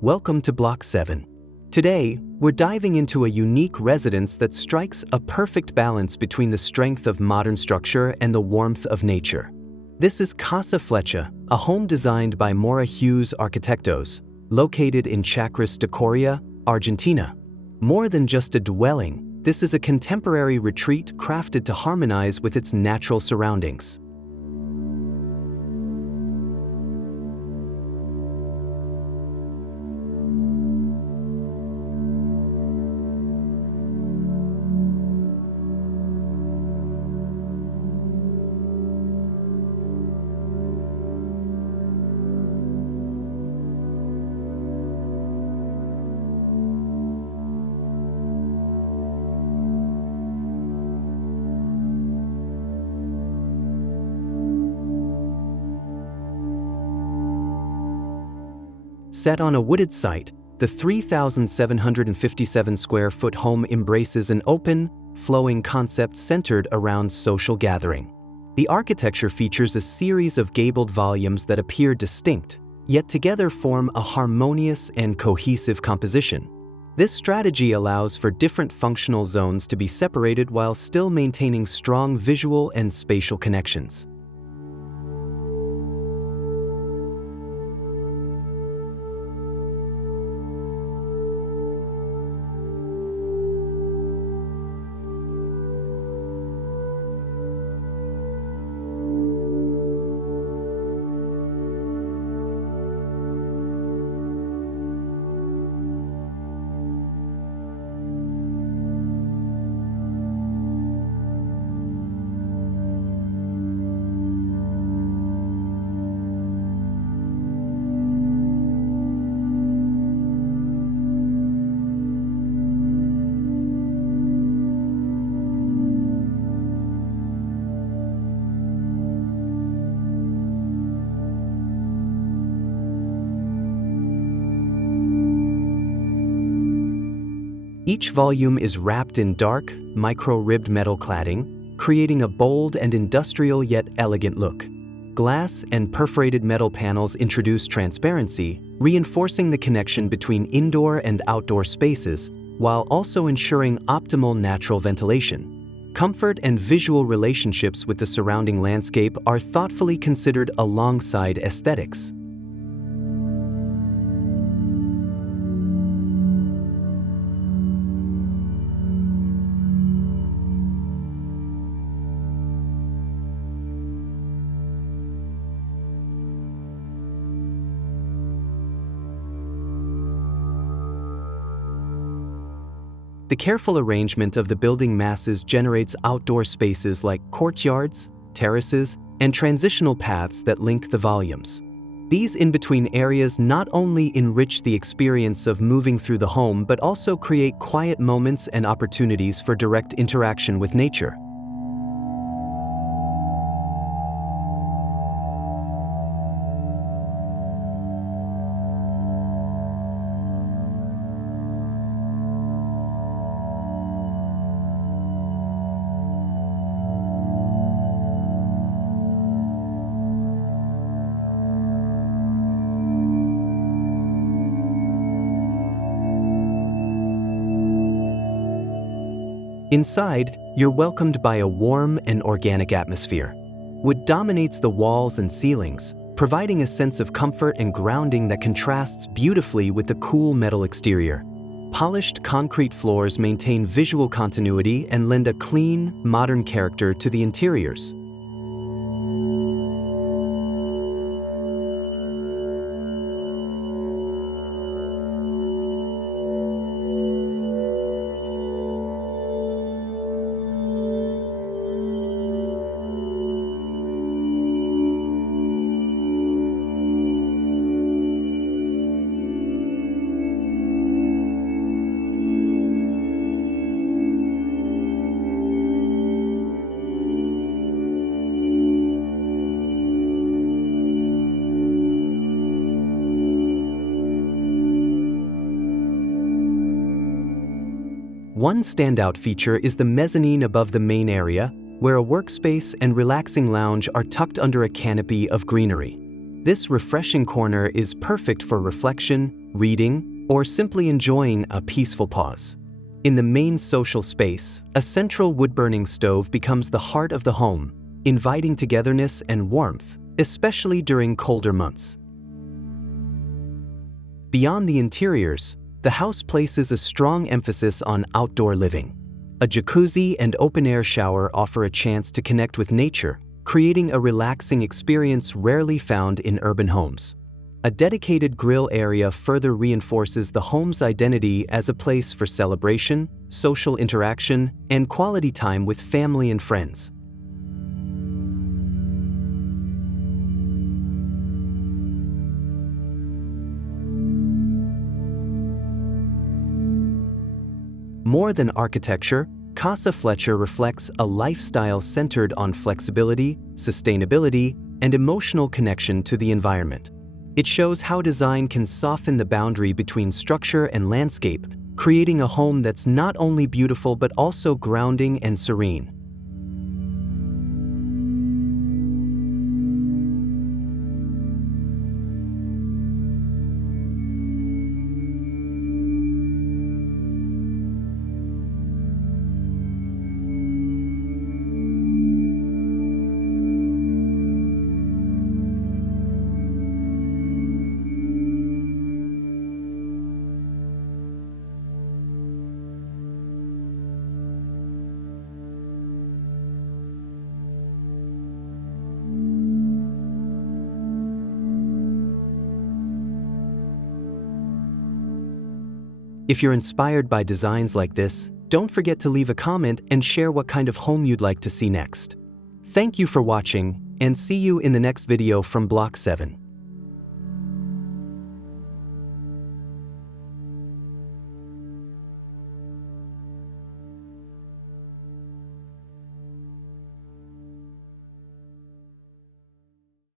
Welcome to Block 7. Today, we're diving into a unique residence that strikes a perfect balance between the strength of modern structure and the warmth of nature. This is Casa Flecha, a home designed by Mora Hughes Arquitectos, located in Chacras de Coria, Argentina. More than just a dwelling, this is a contemporary retreat crafted to harmonize with its natural surroundings. Set on a wooded site, the 3,757-square-foot home embraces an open, flowing concept centered around social gathering. The architecture features a series of gabled volumes that appear distinct, yet together form a harmonious and cohesive composition. This strategy allows for different functional zones to be separated while still maintaining strong visual and spatial connections. Each volume is wrapped in dark, micro-ribbed metal cladding, creating a bold and industrial yet elegant look. Glass and perforated metal panels introduce transparency, reinforcing the connection between indoor and outdoor spaces, while also ensuring optimal natural ventilation. Comfort and visual relationships with the surrounding landscape are thoughtfully considered alongside aesthetics. The careful arrangement of the building masses generates outdoor spaces like courtyards, terraces, and transitional paths that link the volumes. These in-between areas not only enrich the experience of moving through the home but also create quiet moments and opportunities for direct interaction with nature. Inside, you're welcomed by a warm and organic atmosphere. Wood dominates the walls and ceilings, providing a sense of comfort and grounding that contrasts beautifully with the cool metal exterior. Polished concrete floors maintain visual continuity and lend a clean, modern character to the interiors. One standout feature is the mezzanine above the main area, where a workspace and relaxing lounge are tucked under a canopy of greenery. This refreshing corner is perfect for reflection, reading, or simply enjoying a peaceful pause. In the main social space, a central wood-burning stove becomes the heart of the home, inviting togetherness and warmth, especially during colder months. Beyond the interiors, the house places a strong emphasis on outdoor living. A jacuzzi and open-air shower offer a chance to connect with nature, creating a relaxing experience rarely found in urban homes. A dedicated grill area further reinforces the home's identity as a place for celebration, social interaction, and quality time with family and friends. More than architecture, Casa Flecha reflects a lifestyle centered on flexibility, sustainability, and emotional connection to the environment. It shows how design can soften the boundary between structure and landscape, creating a home that's not only beautiful but also grounding and serene. If you're inspired by designs like this, don't forget to leave a comment and share what kind of home you'd like to see next. Thank you for watching, and see you in the next video from Block 7.